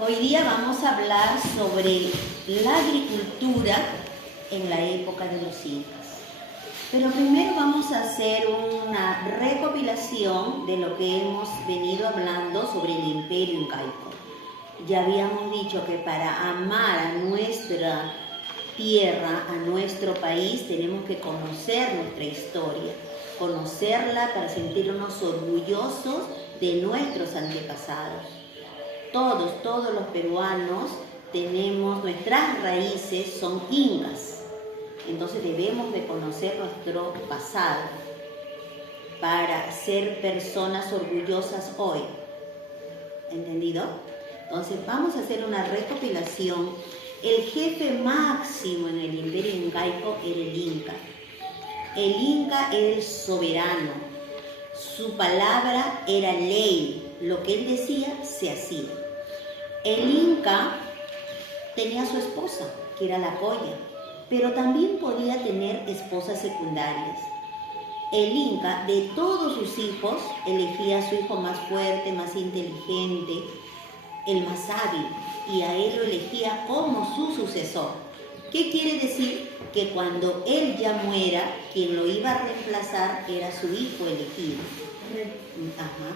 Hoy día vamos a hablar sobre la agricultura en la época de los incas. Pero primero vamos a hacer una recopilación de lo que hemos venido hablando sobre el imperio incaico. Ya habíamos dicho que para amar a nuestra tierra, a nuestro país, tenemos que conocer nuestra historia, conocerla para sentirnos orgullosos de nuestros antepasados. Todos los peruanos tenemos, nuestras raíces son incas, entonces debemos de conocer nuestro pasado para ser personas orgullosas hoy. ¿Entendido? Entonces vamos a hacer una recopilación. El jefe máximo en el imperio incaico era el inca. El inca era el soberano. Su palabra era ley. Lo que él decía, se hacía. El inca tenía a su esposa, que era la colla, pero también podía tener esposas secundarias. El inca, de todos sus hijos, elegía a su hijo más fuerte, más inteligente, el más hábil, y a él lo elegía como su sucesor. ¿Qué quiere decir? Que cuando él ya muera, quien lo iba a reemplazar era su hijo elegido. Ajá.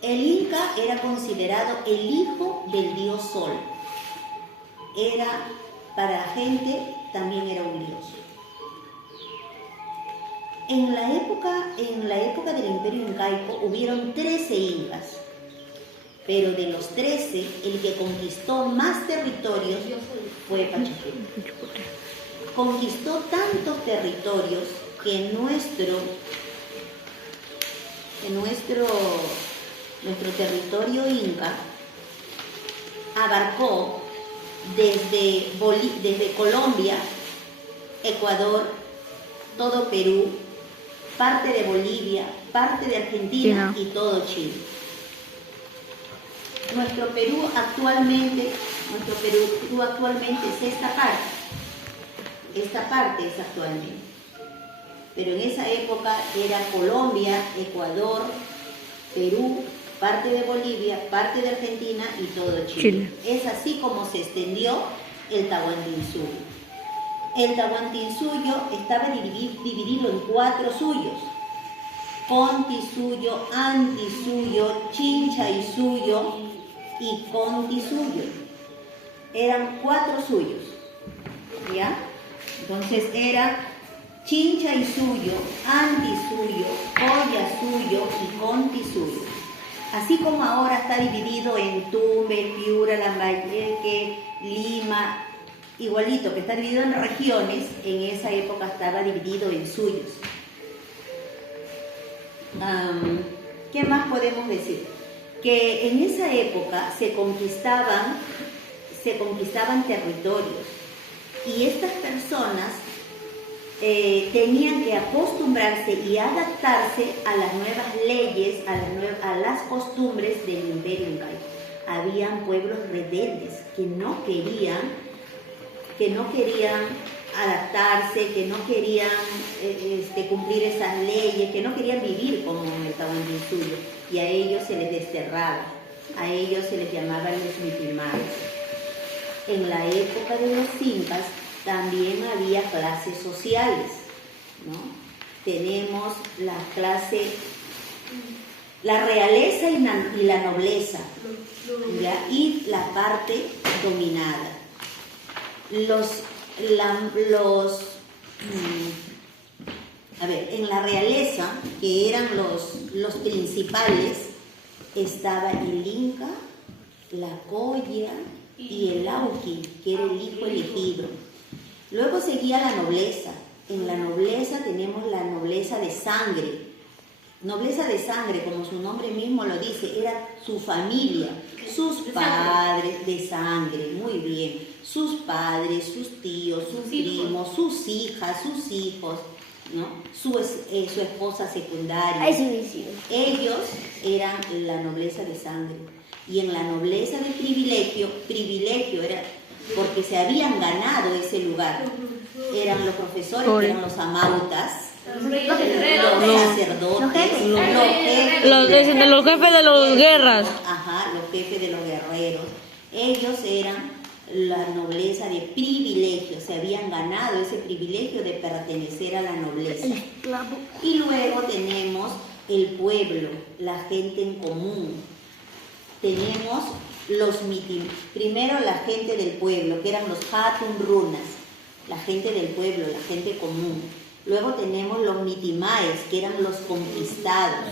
El inca era considerado el hijo del dios Sol. Era, para la gente, también era un dios. En la época del imperio incaico hubieron 13 incas, pero de los 13, el que conquistó más territorios fue Pachacútec. Conquistó tantos territorios que nuestro territorio inca abarcó desde Colombia, Ecuador, todo Perú, parte de Bolivia, parte de Argentina y todo Chile. Nuestro Perú actualmente es esta parte. Esta parte es actualmente. Pero en esa época era Colombia, Ecuador, Perú, parte de Bolivia, parte de Argentina y todo Chile. Es así como se extendió el Tahuantinsuyo. El Tahuantinsuyo estaba dividido en 4 suyos: Contisuyo, Antisuyo, Chinchaysuyo y Contisuyo. Eran 4 suyos, ¿ya? Entonces era Chinchaysuyo, Antisuyo, Collasuyo y Contisuyo. Así como ahora está dividido en Tumbes, Piura, Lambayeque, Lima, igualito, que está dividido en regiones, en esa época estaba dividido en suyos. ¿Qué más podemos decir? Que en esa época se conquistaban territorios, y estas personas tenían que acostumbrarse y adaptarse a las nuevas leyes, a las costumbres del imperio incaico. Habían pueblos rebeldes que no querían adaptarse, que no querían cumplir esas leyes, que no querían vivir como el Tahuantinsuyo, y a ellos se les desterraba, a ellos se les llamaban los mitimares. En la época de los incas también había clases sociales, ¿no? Tenemos la realeza y la nobleza, ¿ya? Y la parte dominada. En la realeza, que eran los principales, estaba el inca, la colla y el auqui, que era el hijo elegido. Luego seguía la nobleza. En la nobleza tenemos la nobleza de sangre. Nobleza de sangre, como su nombre mismo lo dice, era su familia, sus padres de sangre, muy bien, sus padres, sus tíos, sus primos, sus hijas, sus hijos, ¿no? Su esposa secundaria. Ellos eran la nobleza de sangre. Y en la nobleza de privilegio era porque se habían ganado ese lugar. Eran los profesores, que eran los amautas, los sacerdotes, los jefes de las guerras. Ajá, los jefes de los guerreros. Ellos eran la nobleza de privilegio, se habían ganado ese privilegio de pertenecer a la nobleza. El esclavo. Y luego tenemos el pueblo, la gente en común. Tenemos primero la gente del pueblo, que eran los hatun runas, la gente del pueblo, la gente común. Luego tenemos los mitimaes, que eran los conquistados.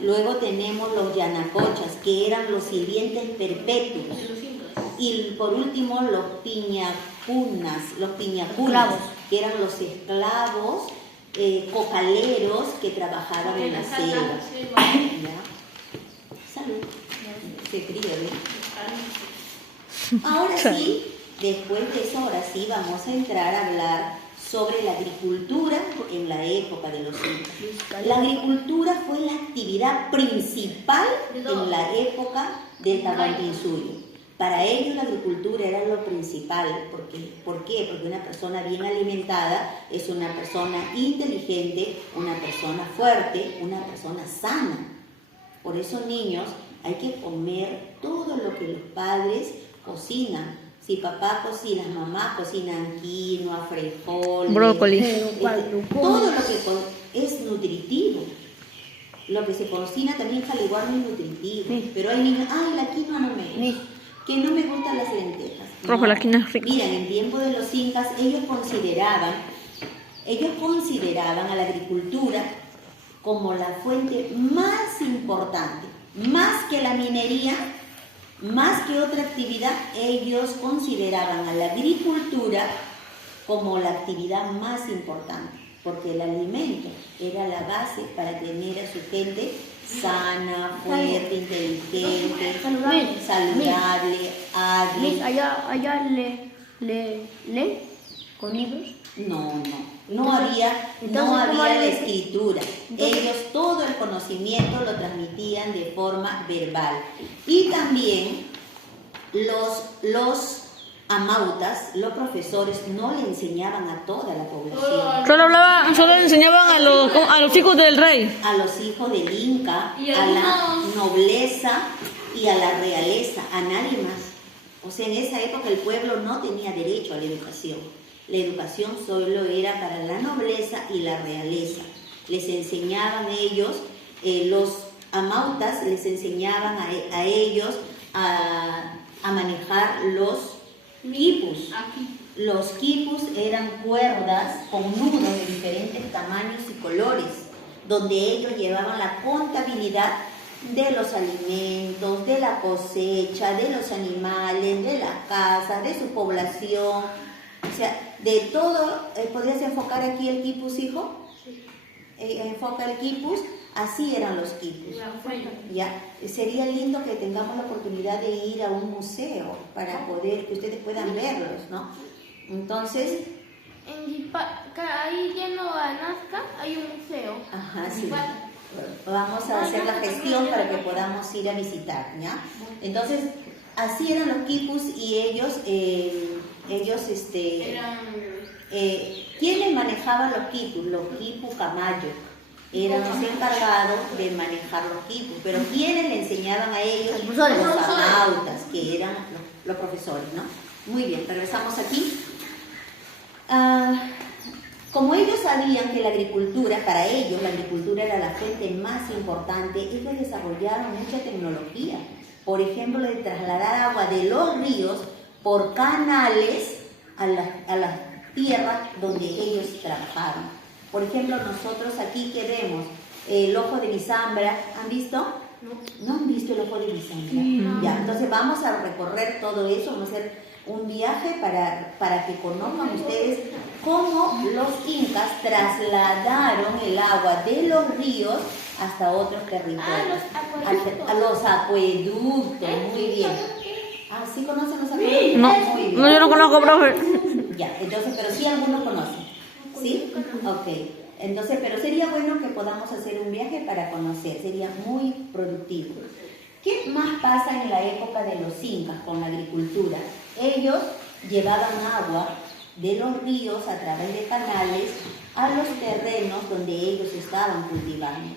Luego tenemos los yanacochas, que eran los sirvientes perpetuos. Y por último los piñacunas, que eran los esclavos cocaleros que trabajaban en la selva. ¿Ya? Salud. Se cría, ¿ves? Ahora sí, después de eso, ahora sí vamos a entrar a hablar sobre la agricultura en la época de los incas. La agricultura fue la actividad principal en la época del Tahuantinsuyo. Para ellos la agricultura era lo principal. ¿Por qué? Porque una persona bien alimentada es una persona inteligente, una persona fuerte, una persona sana. Por eso, niños, hay que comer todo lo que los padres cocinan. Si papá cocina, mamá cocinan quinoa, frijoles, brócoli. Todo lo que es nutritivo. Lo que se cocina también al igual no es nutritivo. Sí. Pero hay niños, ay, la quinoa no me gusta, que no me gustan las lentejas. Profe, la quinoa es rica. Mira, en el tiempo de los incas ellos consideraban a la agricultura como la fuente más importante, más que la minería, más que otra actividad. Ellos consideraban a la agricultura como la actividad más importante, porque el alimento era la base para tener a su gente sana, fuerte, inteligente, saludable, hábil. Allá le con libros. No había la leen? escritura. Ellos todo el conocimiento lo transmitían de forma verbal. Y también los amautas, los profesores, no le enseñaban a toda la población. Solo le enseñaban a los hijos del rey. A los hijos del Inca, a la nobleza y a la realeza, a nadie más. O sea, en esa época el pueblo no tenía derecho a la educación. La educación solo era para la nobleza y la realeza. Les enseñaban ellos, los amautas les enseñaban a ellos a manejar los quipus. Los quipus eran cuerdas con nudos de diferentes tamaños y colores, donde ellos llevaban la contabilidad de los alimentos, de la cosecha, de los animales, de las casas, de su población, o sea, de todo. ¿Podrías enfocar aquí el quipus, hijo? Sí. Enfoca el quipus. Así eran los quipus. Ya, sería lindo que tengamos la oportunidad de ir a un museo para poder que ustedes puedan verlos, ¿no? Entonces, ahí lleno a Nazca hay un museo. Ajá, sí. Vamos a hacer la gestión para que podamos ir a visitar, ¿ya? Entonces, así eran los quipus y ¿quiénes manejaban los quipus? Los quipus camayos eran los encargados de manejar los quipus, pero ¿quiénes le enseñaban a ellos? Los amautas, que eran los profesores, ¿no? Muy bien, regresamos aquí. Como ellos sabían que la agricultura, para ellos la agricultura era la fuente más importante, ellos desarrollaron mucha tecnología. Por ejemplo, de trasladar agua de los ríos por canales a las tierras donde ellos trabajaron. Por ejemplo, nosotros aquí que vemos el ojo de bisambra, ¿han visto? ¿No han visto el ojo de bisambra? Ya, entonces vamos a recorrer todo eso, vamos a hacer un viaje para que conozcan ustedes cómo los incas trasladaron el agua de los ríos hasta otros territorios. A los acueductos, muy bien. ¿Sí conocen los acueductos? No, yo no conozco, profe. Ya, entonces, pero sí algunos conocen. ¿Sí? Ok. Entonces, pero sería bueno que podamos hacer un viaje para conocer, sería muy productivo. ¿Qué más pasa en la época de los incas con la agricultura? Ellos llevaban agua de los ríos a través de canales a los terrenos donde ellos estaban cultivando.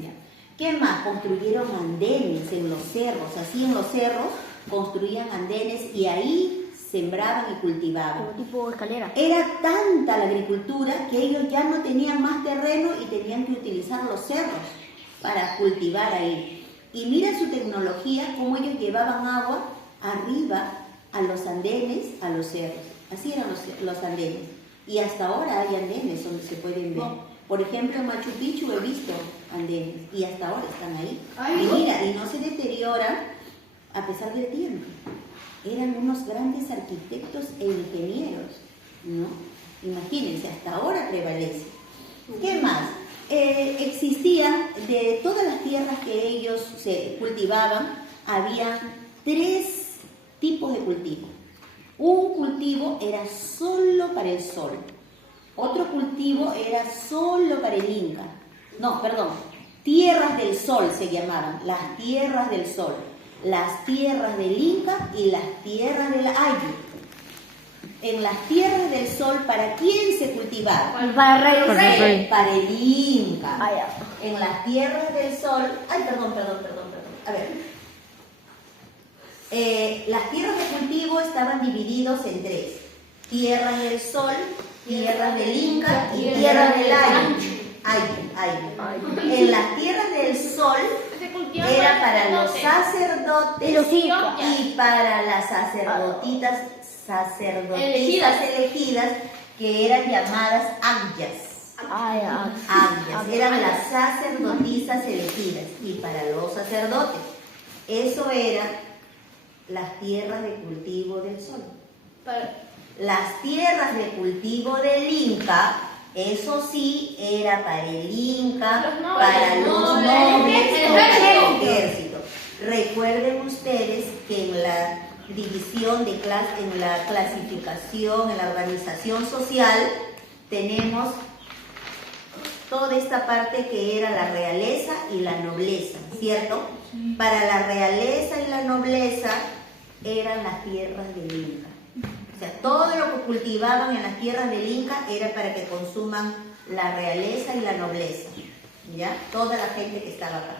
¿Ya? ¿Qué más? Construyeron andenes en los cerros. Así en los cerros construían andenes y ahí sembraban y cultivaban. Como tipo escalera. Era tanta la agricultura que ellos ya no tenían más terreno y tenían que utilizar los cerros para cultivar ahí. Y mira su tecnología, cómo ellos llevaban agua arriba a los andenes, a los cerros. Así eran los andenes. Y hasta ahora hay andenes donde se pueden ver. Por ejemplo, en Machu Picchu he visto andenes y hasta ahora están ahí. Y mira, y no se deterioran a pesar del tiempo. Eran unos grandes arquitectos e ingenieros, ¿no? Imagínense, hasta ahora prevalece. ¿Qué más? Existían, de todas las tierras que ellos se cultivaban, había 3 tipos de cultivo. Un cultivo era solo para el sol. Otro cultivo era solo para el Inca. No, perdón, tierras del sol se llamaban, las tierras del sol. Las tierras del Inca y las tierras del Ayu. En las tierras del sol, ¿para quién se cultivaba? Para el rey. Para el Inca. Ah, ya. En las tierras del sol, perdón. A ver. Las tierras de cultivo estaban divididos en 3. Tierras del sol, tierras del Inca y tierras del Ayu. En las tierras del sol era para los sacerdotes y para las sacerdotisas elegidas, que eran llamadas agyas. Agyas, eran las sacerdotisas elegidas, y para los sacerdotes. Eso eran las tierras de cultivo del sol. Las tierras de cultivo del Inca, eso sí, era para el Inca, para los nobles, para el ejército. Recuerden ustedes que en la división de clase, en la clasificación, en la organización social, tenemos toda esta parte que era la realeza y la nobleza, ¿cierto? Para la realeza y la nobleza eran las tierras del Inca. O sea, todo lo que cultivaban en las tierras del Inca era para que consuman la realeza y la nobleza, ¿ya? Toda la gente que estaba acá.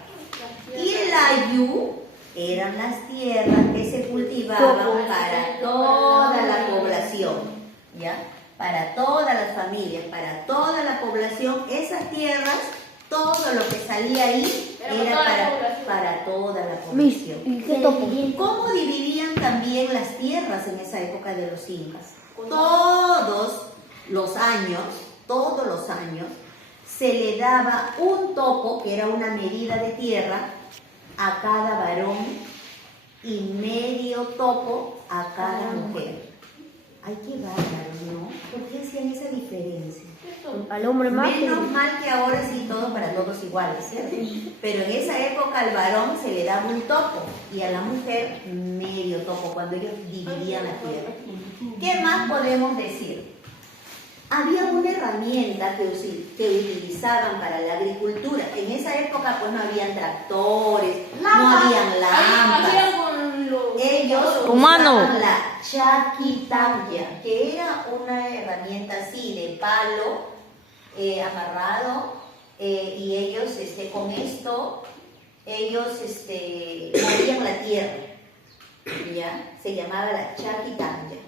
Y el Ayu eran las tierras que se cultivaban para toda la población, ¿ya? Para todas las familias, para toda la población. Esas tierras, todo lo que salía ahí era para toda la población. ¿Cómo dividían también las tierras en esa época de los incas? Todos los años, se le daba un topo, que era una medida de tierra, a cada varón y medio topo a cada mujer. Ay, qué bárbaro, ¿no? ¿Por qué hacían esa diferencia? Al hombre más. Menos mal que ahora sí todo para todos iguales, ¿cierto? Pero en esa época al varón se le daba un topo y a la mujer medio topo cuando ellos dividían la tierra. ¿Qué más podemos decir? Había una herramienta que utilizaban para la agricultura. En esa época pues no habían tractores, no habían lámparas. Ellos usaban la chaquitanya, que era una herramienta así de palo amarrado, y ellos con esto movían la tierra, ¿ya? Se llamaba la chaquitanya.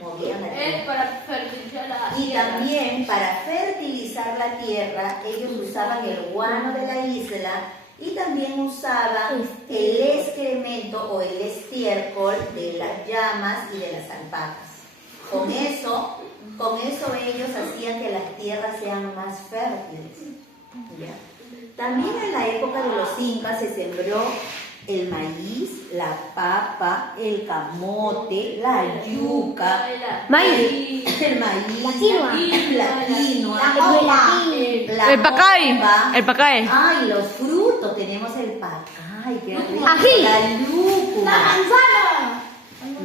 Movían la tierra. Para fertilizar la Y también para fertilizar la tierra, ellos usaban el guano de la isla y también usaban el excremento o el estiércol de las llamas y de las alpacas. Con eso ellos hacían que las tierras sean más fértiles, ¿ya? También en la época de los incas se sembró el maíz, la papa, el camote, la yuca, el maíz, la quinoa, El pacay. El pacay. Ay, los frutos, tenemos el pacay, qué rico. Ají. La lúcuma. La manzana.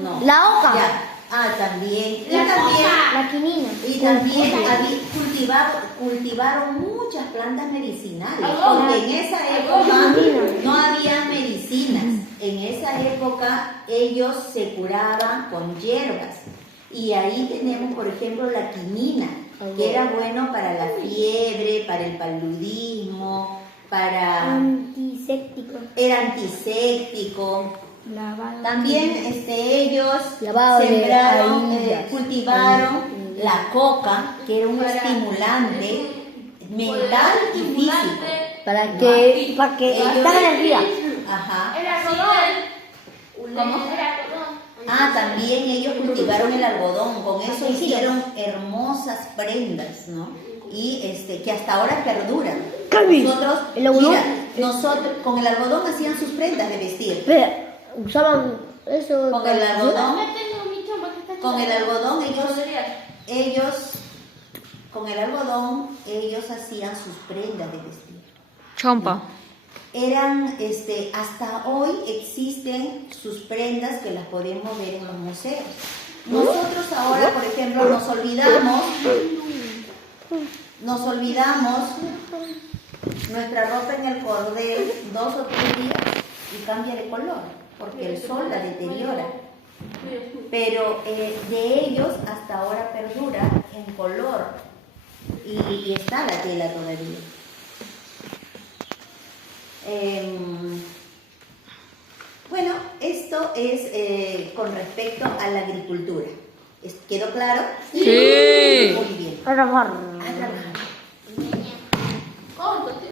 No. La oca. Ya. También. La quinina. Y también cultivaron muchas plantas medicinales, porque en esa época no había medicinas. En esa época ellos se curaban con hierbas. Y ahí tenemos, por ejemplo, la quinina, que era bueno para la fiebre, para el paludismo, era antiséptico. También ellos Lavado de sembraron, arillas. cultivaron la coca, que era un estimulante mental y físico. Para que tengan energía. Ajá. El algodón. ¿Cómo? El algodón. Ah, también ellos cultivaron el algodón, con eso hicieron hermosas prendas, ¿no? Y que hasta ahora perduran. Calvin, Nosotros, ¿el algodón? mira, nosotros con el algodón hacían sus prendas de vestir. Espera, usaban eso. Con el algodón, Yo tengo mi chamba que está con el chida. algodón Podría. con el algodón ellos hacían sus prendas de vestir. Chompa. Eran, hasta hoy existen sus prendas que las podemos ver en los museos. Nosotros ahora, por ejemplo, nos olvidamos nuestra ropa en el cordel 2 o 3 días y cambia de color, porque el sol la deteriora. Pero de ellos hasta ahora perdura en color y está la tela todavía. Bueno, esto es con respecto a la agricultura. ¿Quedó claro? Sí. Muy bien. Para